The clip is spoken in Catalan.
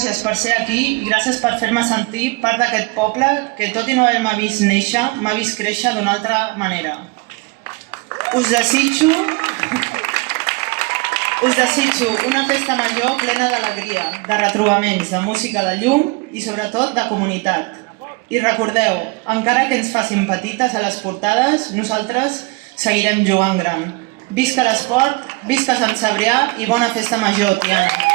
gràcies per ser aquí i gràcies per fer-me sentir part d'aquest poble que, tot i no haver-me vist néixer, m'ha vist créixer d'una altra manera. Us desitjo una festa major plena d'alegria, de retrobaments, de música, de llum i sobretot de comunitat. I recordeu, encara que ens facin petites a les portades, nosaltres seguirem jugant gran. Visca l'esport, visca Sant Cebrià i bona festa major, Tiana!